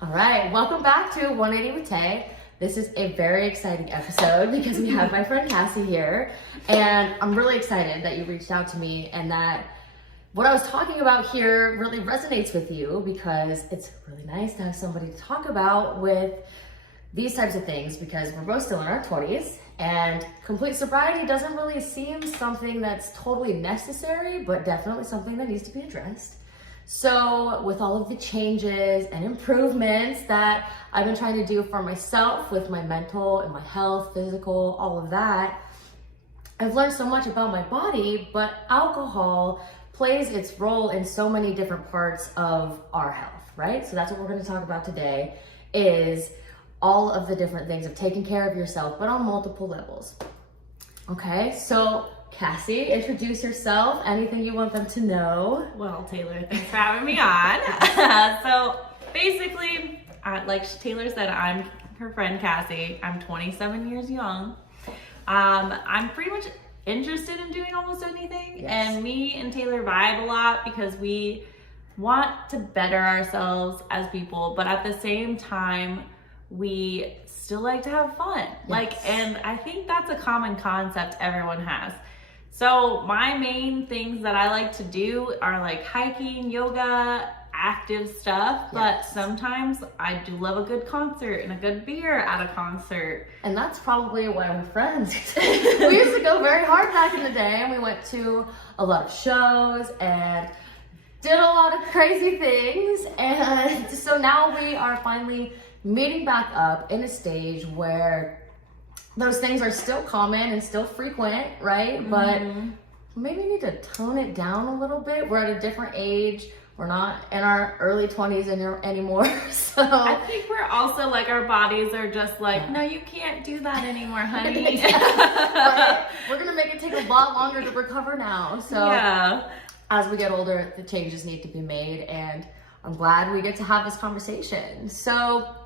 All right, welcome back to 180 with Tay. This is a very exciting episode because we have my friend Cassie here, and I'm really excited that you reached out to me and that what I was talking about here really resonates with you, because it's really nice to have somebody to talk about with these types of things, because we're both still in our 20s and complete sobriety doesn't really seem something that's totally necessary, but definitely something that needs to be addressed. So with all of the changes and improvements that I've been trying to do for myself with my mental and my health, physical, all of that, I've learned so much about my body, but alcohol plays its role in so many different parts of our health, right? So that's what we're going to talk about today, is all of the different things of taking care of yourself, but on multiple levels. Okay, so Cassie, introduce yourself, anything you want them to know. Well, Taylor, thanks for having me on. So basically, like Taylor said, I'm her friend Cassie. I'm 27 years young. I'm pretty much interested in doing almost anything. Yes. And me and Taylor vibe a lot because we want to better ourselves as people, but at the same time, we still like to have fun. Yes. And I think that's a common concept everyone has. So my main things that I like to do are like hiking, yoga, active stuff, but sometimes I do love a good concert and a good beer at a concert. And that's probably why we're friends. We used to go very hard back in the day, and we went to a lot of shows and did a lot of crazy things. And so now we are finally meeting back up in a stage where those things are still common and still frequent, right? Mm-hmm. But maybe we need to tone it down a little bit. We're at a different age. We're not in our early 20s anymore. So I think we're also like, our bodies are just like, no, you can't do that anymore, honey. But we're gonna make it take a lot longer to recover now. So yeah. As we get older, the changes need to be made, and I'm glad we get to have this conversation. So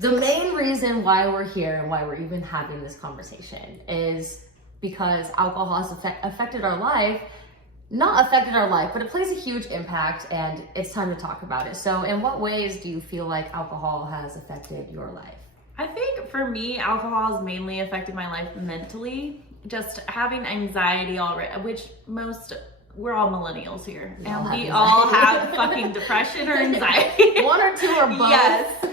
the main reason why we're here and why we're even having this conversation is because alcohol has affected our life. Not affected our life, but it plays a huge impact, and it's time to talk about it. So in what ways do you feel like alcohol has affected your life? I think for me, alcohol has mainly affected my life mentally. Just having anxiety already, which we're all millennials here, and we all have fucking depression or anxiety. One or two or both. Yes.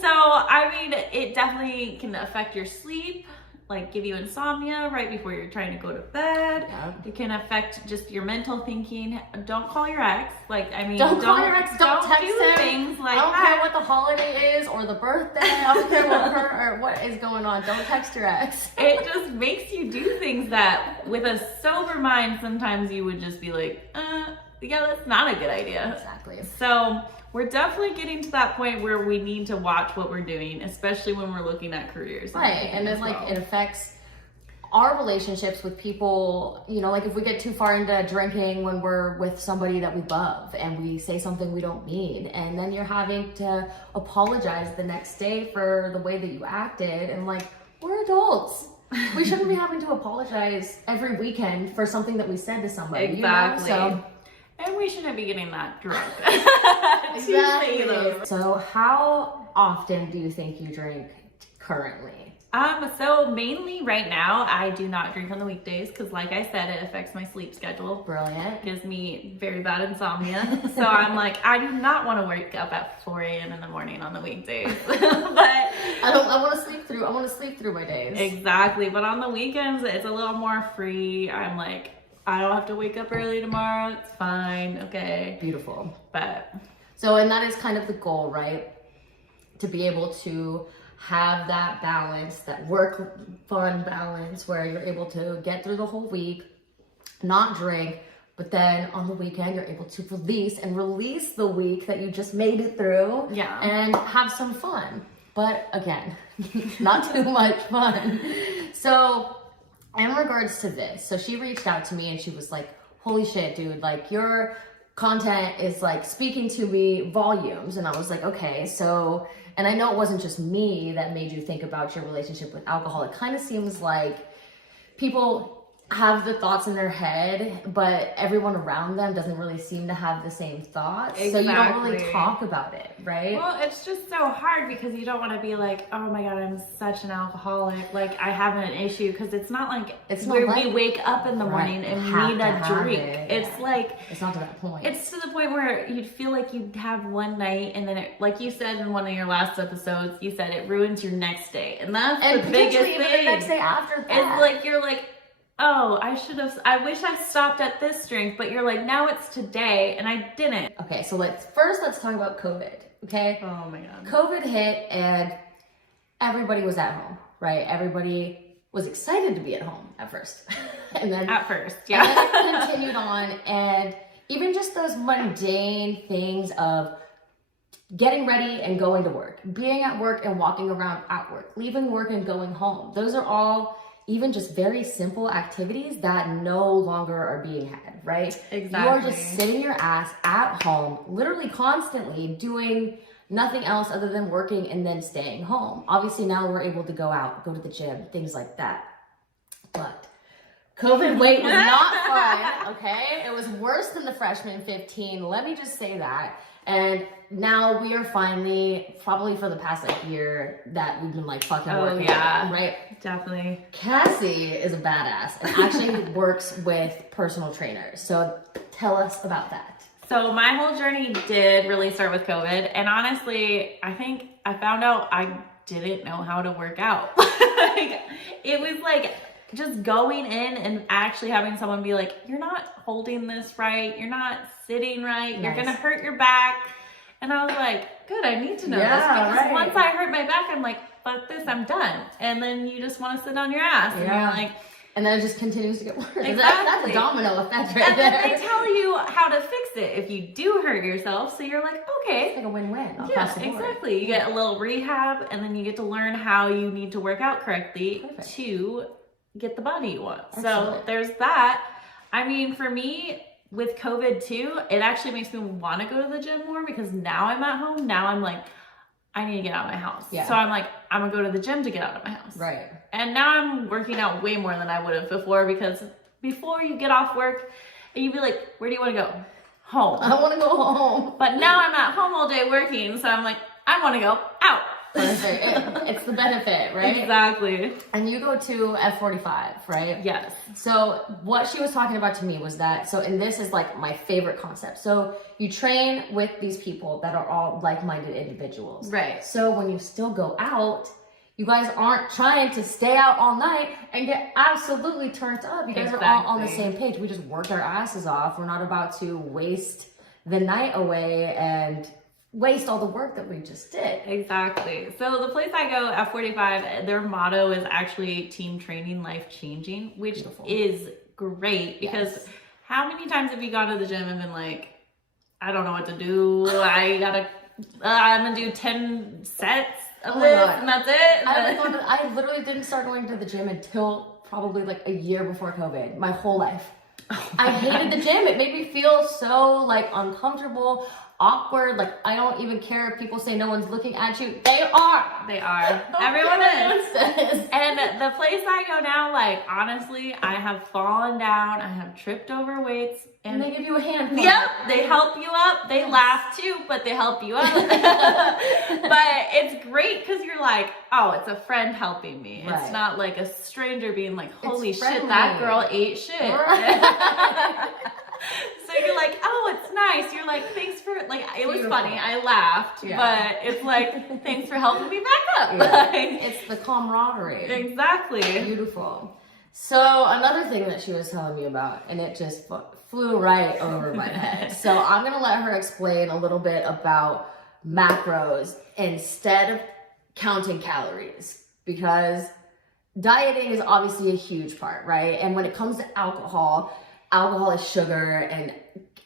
So, I mean, it definitely can affect your sleep, like give you insomnia right before you're trying to go to bed. Yeah. It can affect just your mental thinking. Don't call your ex. Like, I mean, don't call your ex. Don't text do him. things like I don't that. care what the holiday is or the birthday. I don't care what is going on. Don't text your ex. It just makes you do things that, with a sober mind, sometimes you would just be like, yeah, that's not a good idea. Exactly. So we're definitely getting to that point where we need to watch what we're doing, especially when we're looking at careers. Right, and then it affects our relationships with people. You know, like if we get too far into drinking when we're with somebody that we love and we say something we don't mean, and then you're having to apologize the next day for the way that you acted, and like, we're adults. We shouldn't be having to apologize every weekend for something that we said to somebody. Exactly. You know? And we shouldn't be getting that drunk. Exactly. So how often do you think you drink currently? So mainly right now, I do not drink on the weekdays because, like I said, it affects my sleep schedule. Brilliant. Gives me very bad insomnia. So I'm like, I do not want to wake up at 4 a.m. in the morning on the weekdays. But I want to sleep through. I want to sleep through my days. Exactly. But on the weekends, it's a little more free. I'm like, I don't have to wake up early tomorrow. It's fine. Okay. Beautiful. But so, and that is kind of the goal, right? To be able to have that balance, that work fun balance, where you're able to get through the whole week, not drink, but then on the weekend you're able to release the week that you just made it through. Yeah. And have some fun. But again, not too much fun. So in regards to this, so she reached out to me and she was like, holy shit, dude, like your content is like speaking to me volumes. And I was like, okay, so, and I know it wasn't just me that made you think about your relationship with alcohol. It kind of seems like people have the thoughts in their head, but everyone around them doesn't really seem to have the same thoughts. Exactly. So you don't really talk about it, right? Well, it's just so hard because you don't want to be like, oh my God, I'm such an alcoholic. Like, I have an issue, because it's not like we wake up in the morning and we need a drink. It's like, it's not to that point. It's to the point where you'd feel like you'd have one night, and then it, like you said in one of your last episodes, you said it ruins your next day. And that's the biggest thing. Even the next day after that. It's like, you're like, oh, I wish I stopped at this drink, but you're like, now it's today, and I didn't. Okay, so let's talk about COVID, okay? Oh my God. COVID hit, and everybody was at home, right? Everybody was excited to be at home at first. And then at first, yeah. And then it continued on, and even just those mundane things of getting ready and going to work, being at work and walking around at work, leaving work and going home. Those are all even just very simple activities that no longer are being had, right? Exactly. You are just sitting your ass at home, literally constantly doing nothing else other than working and then staying home. Obviously now we're able to go out, go to the gym, things like that. But COVID weight was not fun, okay? It was worse than the freshman 15, let me just say that. And now we are finally, probably for the past year, that we've been fucking working out, right? Definitely. Cassie is a badass and actually works with personal trainers. So tell us about that. So my whole journey did really start with COVID. And honestly, I think I found out I didn't know how to work out. It was just going in and actually having someone be like, you're not holding this right. You're not sitting right. Nice. You're going to hurt your back. And I was like, good, I need to know this. Because once I hurt my back, I'm like, fuck this, I'm done. And then you just want to sit on your ass. And you're like, and then it just continues to get worse. Exactly. That's a domino effect right there. And then they tell you how to fix it if you do hurt yourself. So you're like, okay. It's like a win-win. Yeah, exactly. You get a little rehab, and then you get to learn how you need to work out correctly to get the body you want. Excellent. So there's that. I mean, for me, with COVID too, it actually makes me want to go to the gym more, because now I'm at home. Now I'm like, I need to get out of my house. Yeah. So I'm like, I'm gonna go to the gym to get out of my house. Right. And now I'm working out way more than I would have before, because before you get off work and you'd be like, where do you want to go? Home. I want to go home. But now I'm at home all day working, so I'm like, I want to go out. Perfect. It's the benefit, right? Exactly. And you go to F45, right? Yes. So what she was talking about to me was that, and this is my favorite concept. So you train with these people that are all like-minded individuals. Right. So when you still go out, you guys aren't trying to stay out all night and get absolutely turned up. You guys are all on the same page. We just worked our asses off. We're not about to waste the night away and waste all the work that we just did. Exactly. So the place I go, F45, their motto is actually team training, life changing, which Beautiful. Is great, because how many times have you gone to the gym and been like, I don't know what to do. I'm gonna do 10 sets of this and that's it. I literally didn't start going to the gym until probably a year before COVID, my whole life. I hated the gym. It made me feel so uncomfortable, awkward. I don't even care if people say no one's looking at you. They are. They are. Everyone is. And the place I go now, honestly, I have fallen down. I have tripped over weights. And they give you a hand. Yep. They help you up. They laugh too, but they help you up. But it's great because you're like, oh, it's a friend helping me. Right. It's not a stranger being like, holy shit, that girl ate shit. Right. So you're like, oh, it's nice. You're like, thanks for, it was funny. I laughed, but it's thanks for helping me back up. Yeah. It's the camaraderie. Exactly. Beautiful. So another thing that she was telling me about, and it just flew right over my head. So I'm going to let her explain a little bit about macros instead of counting calories, because dieting is obviously a huge part, right? And when it comes to alcohol is sugar and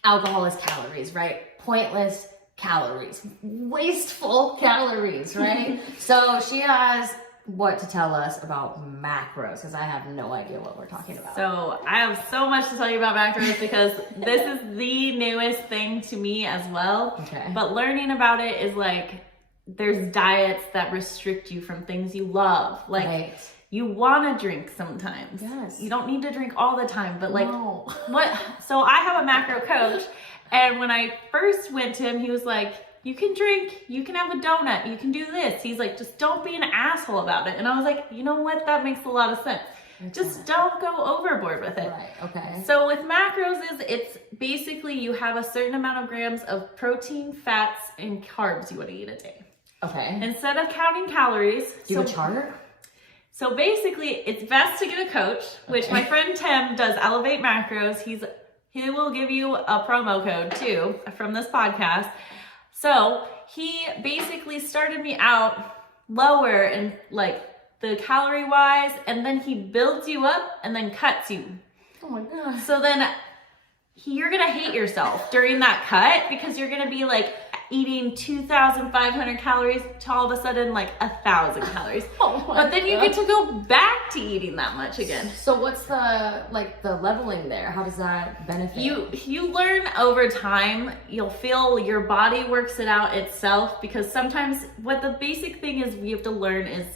alcohol is calories, right? Pointless calories, wasteful calories, right? So she has what to tell us about macros, because I have no idea what we're talking about. So I have so much to tell you about macros, because this is the newest thing to me as well. Okay. But learning about it is there's diets that restrict you from things you love. Right. You want to drink sometimes. Yes. You don't need to drink all the time, but like No. so I have a macro coach, and when I first went to him, he was like, you can drink, you can have a donut, you can do this. He's like, just don't be an asshole about it. And I was like, you know what? That makes a lot of sense. Just don't go overboard with it. Right, okay. So with macros it's basically you have a certain amount of grams of protein, fats, and carbs you want to eat a day. Okay. Instead of counting calories. Do you have a chart? So basically it's best to get a coach, which my friend Tim does Elevate Macros. He will give you a promo code too from this podcast. So he basically started me out lower and like the calorie wise, and then he builds you up and then cuts you. Oh my God. So then you're gonna hate yourself during that cut because you're gonna be like eating 2,500 calories to all of a sudden like 1,000 calories. Oh my but then you God. get to go back to eating that much again. So what's the leveling there? How does that benefit? You learn over time. You'll feel your body works it out itself, because sometimes what the basic thing is you have to learn is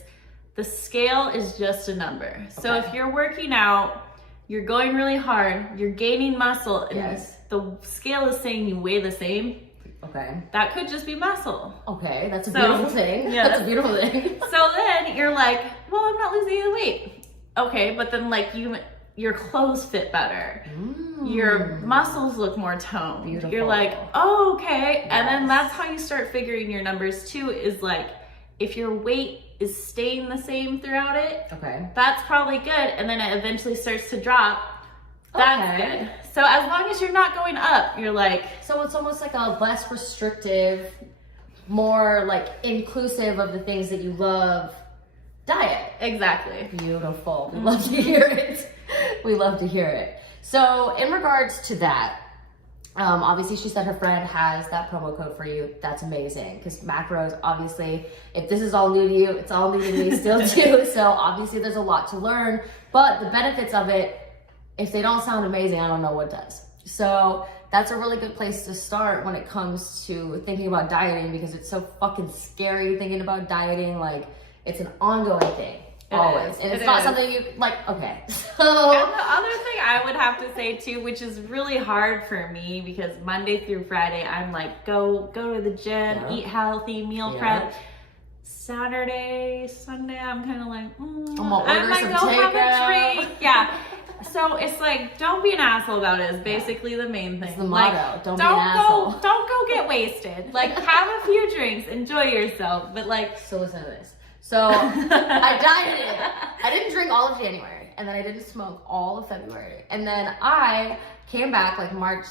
the scale is just a number. So Okay. if you're working out, you're going really hard, you're gaining muscle, and Yes. the scale is saying you weigh the same, Okay. that could just be muscle. Okay, that's a So, beautiful thing. yeah. That's a beautiful thing. So then you're like, well, I'm not losing any weight. Okay, but then like your clothes fit better. Your muscles look more toned. Beautiful. You're like, oh, okay. And then Yes. that's how you start figuring your numbers too, is like, if your weight is staying the same throughout it, Okay. that's probably good. And then it eventually starts to drop. That's Okay. good. So as long as you're not going up, you're like, So it's almost like a less restrictive, more like inclusive of the things that you love diet. exactly. Beautiful. We love to hear it. We love to hear it. So in regards to that, obviously she said her friend has that promo code for you. That's amazing, because macros, obviously, if this is all new to you, it's all new to me still too. So obviously there's a lot to learn, but the benefits of it, if they don't sound amazing, I don't know what does. So that's a really good place to start when it comes to thinking about dieting, because it's so fucking scary thinking about dieting. Like, it's an ongoing thing. Always. is. And it's It not is. something you like, okay. And So the other thing I would have to say too, which is really hard for me, because Monday through Friday I'm like, go to the gym, Yeah. eat healthy, meal Yeah. prep. Saturday, Sunday, I'm kind of like, I'm gonna I order might some go have takeout. a drink. Yeah. So it's like, don't be an asshole about it is basically the main thing. it's the Like, motto. Don't be an asshole. don't go get wasted. Like, have a few drinks, enjoy yourself, but like, So listen to this. So I dieted. I didn't drink all of January, and then I didn't smoke all of February, and then I came back like March,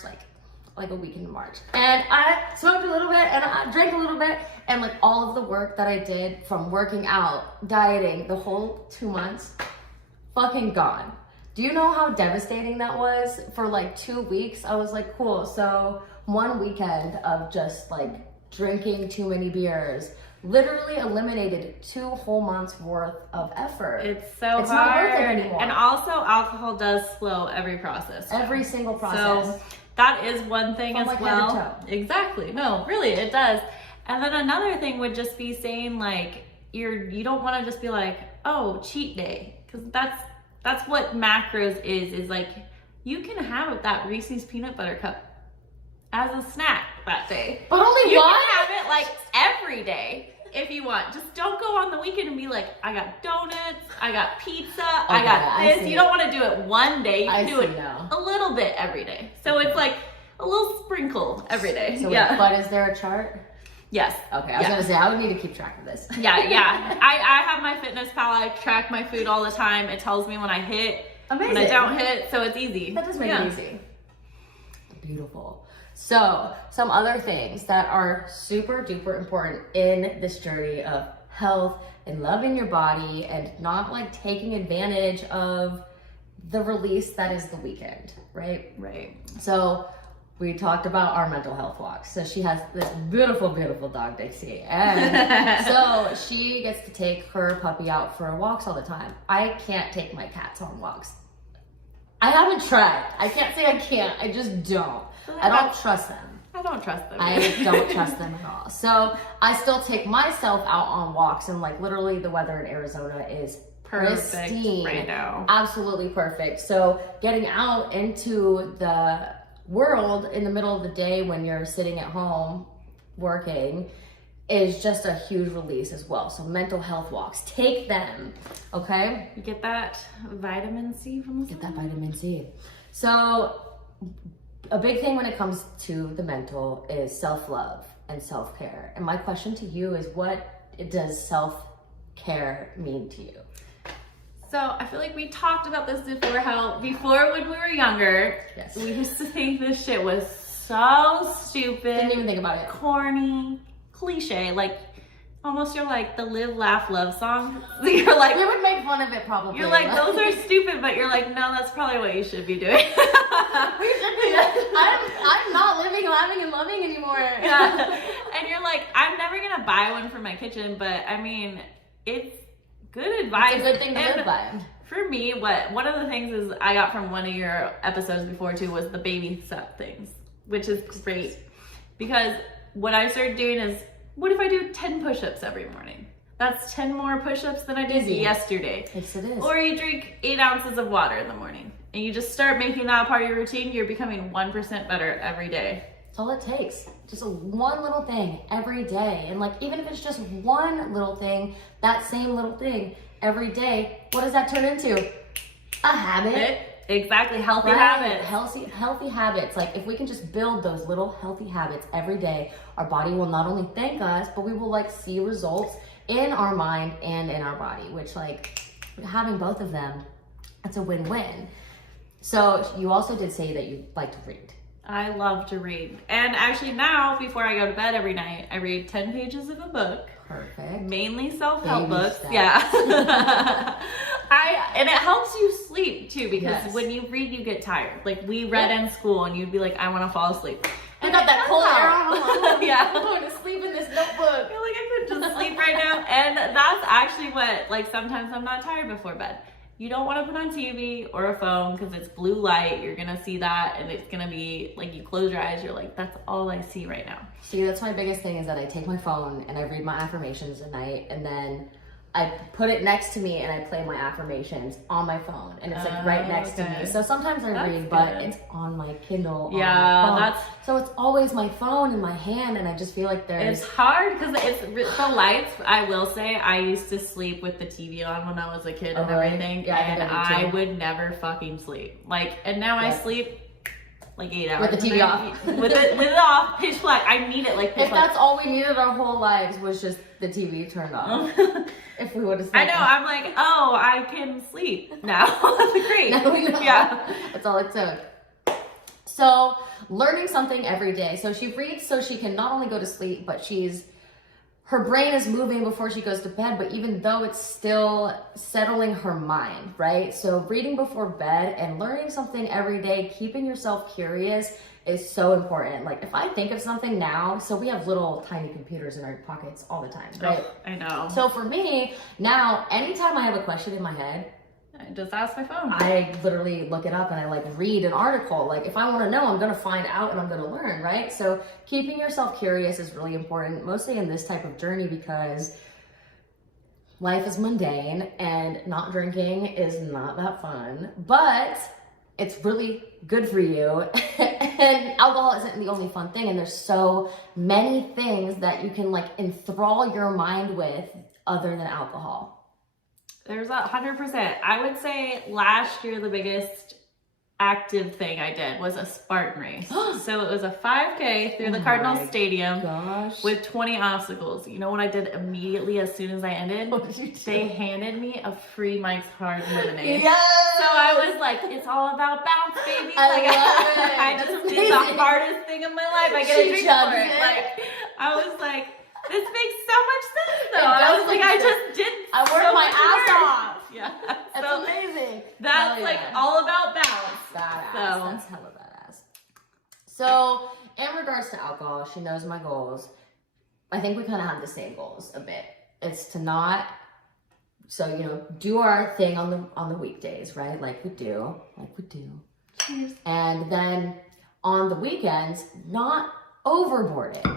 like a week into March, and I smoked a little bit and I drank a little bit, and like all of the work that I did from working out, dieting, the whole 2 months, fucking gone. Do you know how devastating that was? For like 2 weeks, I was like, cool. So one weekend of just like drinking too many beers literally eliminated 2 whole months worth of effort. it's so It's hard. not worth it anymore. And also, alcohol does slow every process. Every single process. So that is one thing From as like head well. to toe. Exactly. No, really, it does. And then another thing would just be saying like you don't want to just be like, oh, cheat day, because that's what macros is like you can have that Reese's peanut butter cup as a snack that day. But only You one? can have it like every day if you want. Just don't go on the weekend and be like, I got donuts, I got pizza, I got I this. see You it. don't want to do it one day. You I can do see it now. a little bit every day. So it's like a little sprinkle every day. So yeah. wait, but is there a chart? Yes. Okay, I was Yeah. gonna say I would need to keep track of this. Yeah. I have my fitness pal. I track my food all the time. It tells me when I hit, Amazing. when I don't hit, so it's easy. That does make Yeah. it easy. Beautiful. So, some other things that are super duper important in this journey of health and loving your body and not like taking advantage of the release that is the weekend, right? Right. So, we talked about our mental health walks. So she has this beautiful, beautiful dog, Dixie. And so she gets to take her puppy out for walks all the time. I can't take my cats on walks. I haven't tried. I can't say I can't. I just don't. I don't trust them. I don't trust them. I don't trust them at all. So I still take myself out on walks, and like literally the weather in Arizona is perfect pristine right now. Absolutely perfect. So getting out into the world in the middle of the day when you're sitting at home working is just a huge release as well. So mental health walks, take them, okay? You get that vitamin C from the sun. Get that vitamin C. So a big thing when it comes to the mental is self-love and self-care. And my question to you is, what does self-care mean to you? So I feel like we talked about this before, how before when we were younger, Yes. we used to think this shit was so stupid. Didn't even think about it. Corny, cliche, like almost you're like the live, laugh, love song. You're like, We would make fun of it probably. you're like, those are stupid, but you're like, no, that's probably what you should be doing. We should be I'm not living, laughing, and loving anymore. Yeah. And you're like, I'm never gonna buy one for my kitchen, but I mean, it's good advice. It's a good thing to live by. For me, one of the things is I got from one of your episodes before too was the baby step things, which is great. Because what I started doing is, what if I do 10 push-ups every morning? That's 10 more push-ups than I did Easy. yesterday. Yes, it is. Or you drink 8 ounces of water in the morning and you just start making that part of your routine, you're becoming 1% better every day. That's all it takes. Just one little thing every day. And like, even if it's just one little thing, that same little thing every day, what does that turn into? A habit. Exactly, healthy Right. habits. Healthy habits. Like, if we can just build those little healthy habits every day, our body will not only thank us, but we will like see results in our mind and in our body, which like having both of them, that's a win-win. So you also did say that you like to read. I love to read. And actually now, before I go to bed every night, I read 10 pages of a book. Perfect. Mainly self-help Baby books. steps. Yeah. And it helps you sleep too, because Yes. when you read, you get tired. Like we read in school and you'd be like, I want to fall asleep. I got that cold air on. Yeah. I'm going to sleep in this notebook. You're like, I could just sleep right now. And that's actually what, like, sometimes I'm not tired before bed. You don't want to put on TV or a phone because it's blue light. You're going to see that and it's going to be like, you close your eyes, you're like, that's all I see right now. See, that's my biggest thing, is that I take my phone and I read my affirmations at night, and then I put it next to me and I play my affirmations on my phone, and it's like right next to me. So sometimes I That's read, but good. it's on my Kindle. Yeah, on my phone. that's... So it's always my phone in my hand, and I just feel like there's... It's hard because it's the lights. I will say, I used to sleep with the TV on when I was a kid and really? everything, Yeah, and I I would never fucking sleep. Like, and now I Yeah. sleep like 8 hours With the TV off. with it off, pitch black. I need it like pitch If black. that's all we needed our whole lives, was just the TV turned off. If we would have I know. I'm like, oh, I can sleep now. That's great. Now we know. Yeah. That's all it took. So learning something every day. So she reads so she can not only go to sleep, but her brain is moving before she goes to bed, but even though it's still settling her mind, right? So reading before bed and learning something every day, keeping yourself curious, is so important. Like, if I think of something now, so we have little tiny computers in our pockets all the time, right? Oh, I know. So for me, now, anytime I have a question in my head, I just ask my phone. I literally look it up and I like read an article. Like, if I want to know, I'm going to find out and I'm going to learn, right? So keeping yourself curious is really important, mostly in this type of journey, because life is mundane and not drinking is not that fun, but it's really good for you. And alcohol isn't the only fun thing. And there's so many things that you can like enthrall your mind with other than alcohol. There's 100%. I would say last year the biggest active thing I did was a Spartan Race. So it was a 5K through the Cardinal Stadium Gosh. with 20 obstacles. You know what I did immediately as soon as I ended? What did you do? They handed me a free Mike's Hard Lemonade. Yes! So I was like, it's all about bounce, baby. I Like, love it. I That's just did amazing. the hardest thing of my life. I get a She drink chugs for it. it. Like, I was like, this makes so much sense though. It I does was like, make I sense. just did I worked so my much ass work. off. Yeah. That's So amazing. that's Hell like yeah. all about balance. Badass. So- That's hella badass. So, in regards to alcohol, she knows my goals. I think we kind of have the same goals a bit. It's to not, so you know, do our thing on the weekdays, right? Like we do. Cheers. And then on the weekends, not overboard it.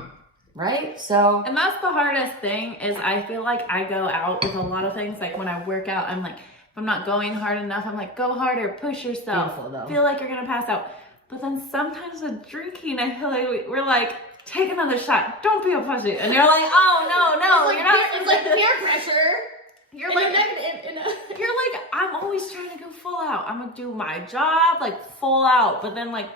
right? So, and that's the hardest thing is I feel like I go out with a lot of things. Like when I work out, I'm like, if I'm not going hard enough, I'm like, go harder, push yourself. Beautiful, though. Feel like you're gonna pass out. But then sometimes with drinking, I feel like we're like, take another shot. Don't be a pussy. And you're like, oh no, you're not. It's like peer pressure. You're like, you're like, I'm always trying to go full out. I'm gonna do my job like full out. But then like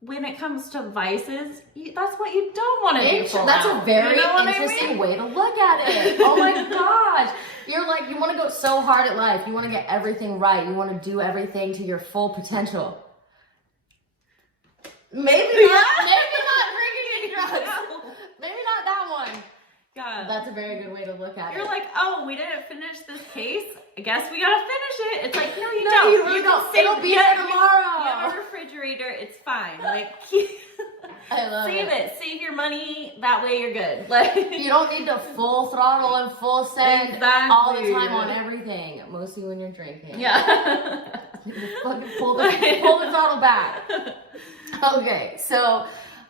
when it comes to vices, that's what you don't want to do full That's out. a very You know what I interesting mean? way to look at it. Oh my gosh. You're like, you want to go so hard at life. You want to get everything right. You want to do everything to your full potential. Maybe not drinking and drugs. Maybe not that one. God. That's a very good way to look at it. You're like, oh, we didn't finish this case. I guess we gotta finish it. It's like, no, you don't. You don't. Save, It'll be there tomorrow. You have a refrigerator. It's fine. Like, I love save it. Save your money. That way you're good. Like, you don't need to full throttle and full send all the time on everything. Mostly when you're drinking. Yeah. Fucking pull the throttle back. Okay, so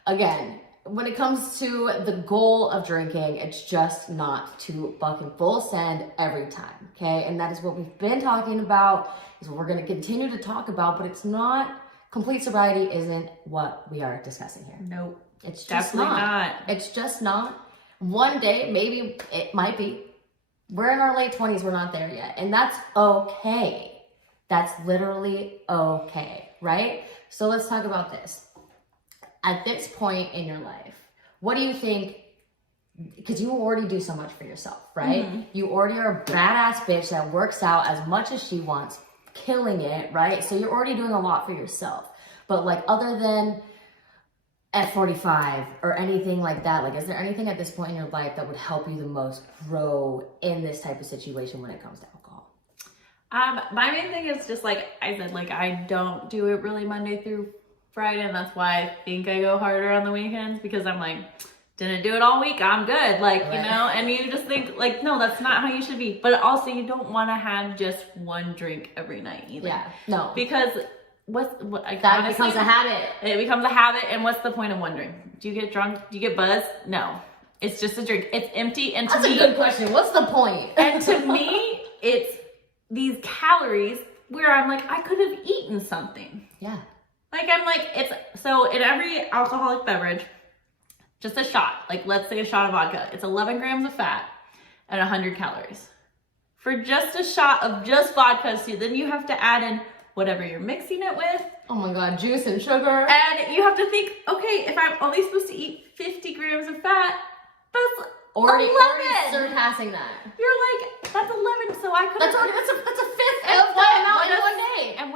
again, when it comes to the goal of drinking, it's just not to fucking full send every time, okay? And that is what we've been talking about, is what we're going to continue to talk about, but it's not, complete sobriety isn't what we are discussing here. Nope. It's just Definitely not. It's just not. One day, maybe it might be. We're in our late 20s, we're not there yet. And that's okay. That's literally okay, right? So let's talk about this. At this point in your life, what do you think? Because you already do so much for yourself, right? Mm-hmm. You already are a badass bitch that works out as much as she wants, killing it, right? So you're already doing a lot for yourself. But like, other than at 45 or anything like that, like, is there anything at this point in your life that would help you the most grow in this type of situation when it comes to alcohol? My main thing is just like I said, like I don't do it really Monday through Friday, and that's why I think I go harder on the weekends, because I'm like, didn't do it all week, I'm good, like, right. You know, and you just think like, no, that's not how you should be. But also you don't want to have just one drink every night either. Yeah, no. Because that honestly, becomes a habit. It becomes a habit, and what's the point of one drink? Do you get drunk? Do you get buzzed? No. It's just a drink. It's empty, and to me, that's a good question. What's the point? And to me, it's these calories where I'm like, I could have eaten something. Yeah. Like, I'm like, it's, so in every alcoholic beverage, just a shot, like let's say a shot of vodka, it's 11 grams of fat and 100 calories. For just a shot of just vodka, so then you have to add in whatever you're mixing it with. Oh my God, juice and sugar. And you have to think, okay, if I'm only supposed to eat 50 grams of fat, that's already 11. Surpassing that. You're like, that's 11, so I could that's a fifth of that amount in one day. And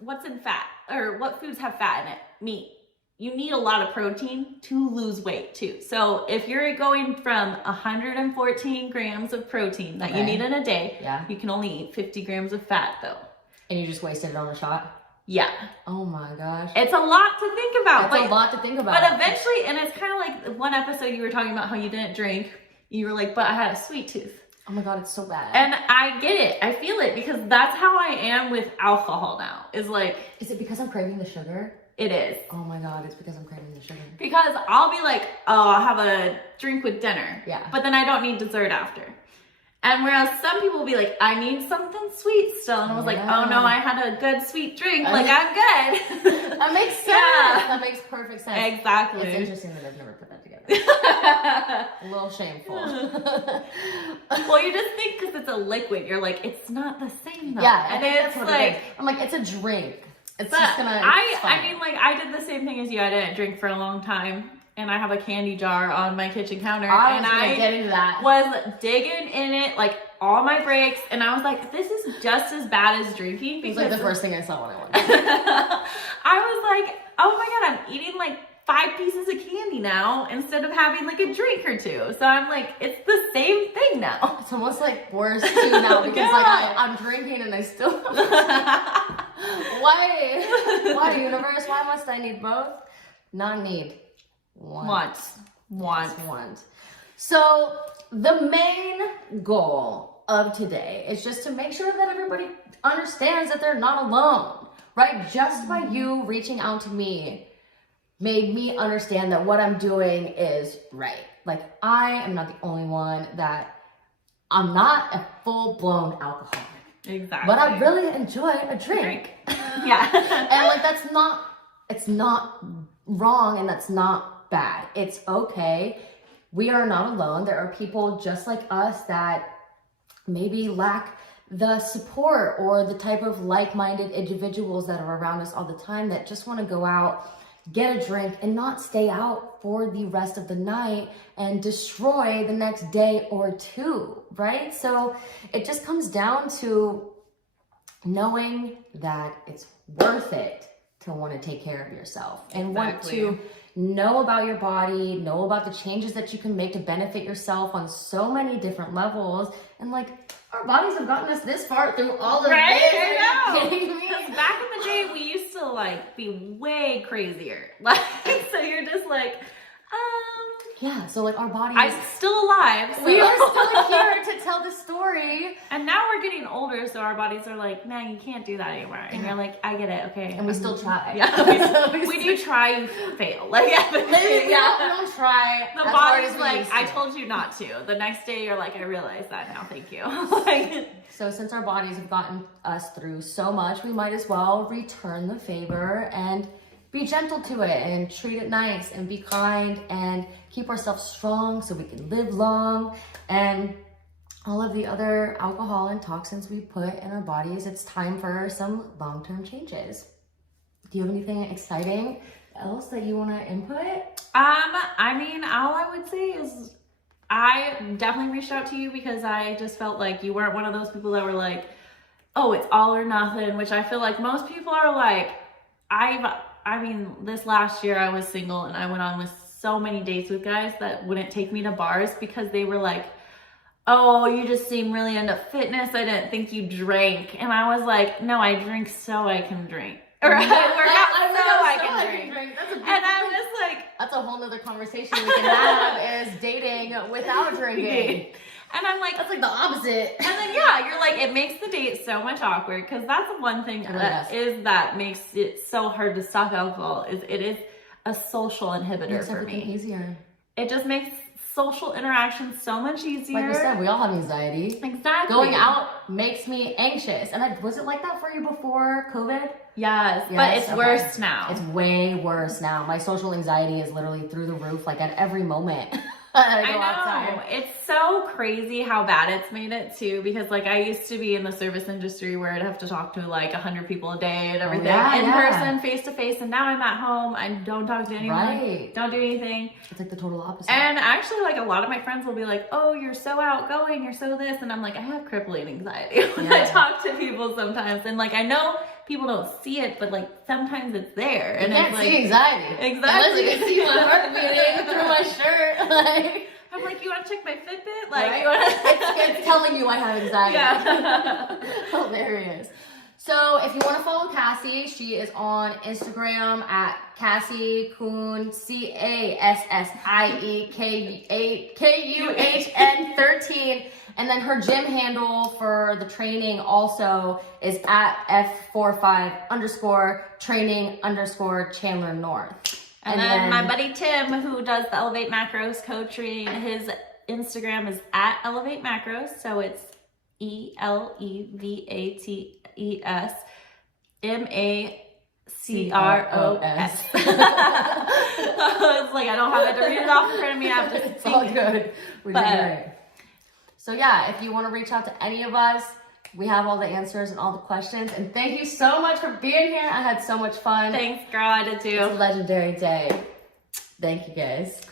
what's in fat? Or what foods have fat in it? Meat. You need a lot of protein to lose weight too. So if you're going from 114 grams of protein that you need in a day, you can only eat 50 grams of fat though. And you just wasted it on a shot? Yeah. Oh my gosh. It's a lot to think about. It's a lot to think about. But eventually, and it's kind of like one episode you were talking about how you didn't drink. You were like, but I had a sweet tooth. Oh my God, it's so bad. And I get it. I feel it, because that's how I am with alcohol now. Is like, is it because I'm craving the sugar? It is. Oh my God, it's because I'm craving the sugar. Because I'll be like, oh, I'll have a drink with dinner. Yeah. But then I don't need dessert after. And whereas some people will be like, I need something sweet still. And I was like, oh no, I had a good sweet drink. Like, I'm good. That makes sense. Yeah. That makes perfect sense. Exactly. It's interesting that I've never put that together. A little shameful. Well, you just think because it's a liquid, you're like, it's not the same though. Yeah, and it's like, I'm like, it's a drink. It's but just gonna. I mean, like, I did the same thing as you. I didn't drink for a long time. And I have a candy jar on my kitchen counter. I was digging in it like all my breaks. And I was like, this is just as bad as drinking. Because it was like the first thing I saw when I went. I was like, oh my God, I'm eating like 5 pieces of candy now instead of having like a drink or 2. So I'm like, it's the same thing now. It's almost like worse too now, because like I'm drinking and I still. Why universe? Why must I need both? Not need. Want. So the main goal of today is just to make sure that everybody understands that they're not alone, right? Just by you reaching out to me made me understand that what I'm doing is right. like I am not the only one that I'm not a full-blown alcoholic. Exactly. But I really enjoy a drink. Yeah. And like it's not wrong and that's not bad. It's okay. We are not alone. There are people just like us that maybe lack the support or the type of like-minded individuals that are around us all the time that just want to go out, get a drink, and not stay out for the rest of the night and destroy the next day or two, right? So it just comes down to knowing that it's worth it to want to take care of yourself and want to know about your body, know about the changes that you can make to benefit yourself on so many different levels. And like, our bodies have gotten us this far through all of this. I know. Are you kidding me? Because back in the day, we used to like be way crazier. Like, so you're just like, yeah, so like our bodies. I'm still alive. So. We are still here to tell the story. And now we're getting older, so our bodies are like, man, you can't do that anymore. And you're like, I get it, okay. And we still try. Yeah, we do try, you fail. Like, yeah, we don't try. The body's like, I told you not to. The next day, you're like, I realize that now, thank you. Like, so since our bodies have gotten us through so much, we might as well return the favor and be gentle to it and treat it nice and be kind and keep ourselves strong so we can live long. And all of the other alcohol and toxins we put in our bodies, it's time for some long-term changes. Do you have anything exciting else that you want to input? I mean, all I would say is I definitely reached out to you because I just felt like you weren't one of those people that were like, oh, it's all or nothing, which I feel like most people are like, I mean, this last year I was single and I went on with so many dates with guys that wouldn't take me to bars because they were like, oh, you just seem really into fitness. I didn't think you drank. And I was like, no, I drink so I can drink. Or I work out so I can drink. And I was like, that's a whole nother conversation we can have is dating without drinking. And I'm like, that's like the opposite. And then, yeah, you're like, it makes the date so much awkward because that's the one thing that makes it so hard to stop alcohol is it is a social inhibitor for me. Easier. It just makes social interaction so much easier. Like we said, we all have anxiety. Exactly. Going out makes me anxious. And was it like that for you before COVID? Yes, but it's worse now. It's way worse now. My social anxiety is literally through the roof, like at every moment. I know. Outside. It's so crazy how bad it's made it too, because like I used to be in the service industry where I'd have to talk to like 100 people a day and everything in person, face to face, and now I'm at home. I don't talk to anyone, don't do anything. It's like the total opposite. And actually, like a lot of my friends will be like, "Oh, you're so outgoing, you're so this," and I'm like, I have crippling anxiety when I talk to people sometimes, and like I know people don't see it, but like sometimes it's there. And you can't see anxiety. Exactly. Unless you can see my heart beating through my shirt. Like, I'm like, you want to check my Fitbit? Like, right? It's telling you I have anxiety. Yeah. Hilarious. So if you want to follow Cassie, she is on Instagram at Cassie Kuhn, CassieKuhn 13. And then her gym handle for the training also is at F45_training_Chandler North. And then my buddy Tim, who does the Elevate Macros coaching, his Instagram is at Elevate Macros. So it's ELEVATES MACROS. It's like I don't have it to read it off in front of me. I have to It's all good. We're doing great. So yeah, if you want to reach out to any of us, we have all the answers and all the questions. And thank you so much for being here. I had so much fun. Thanks, girl. I did too. It's a legendary day. Thank you, guys.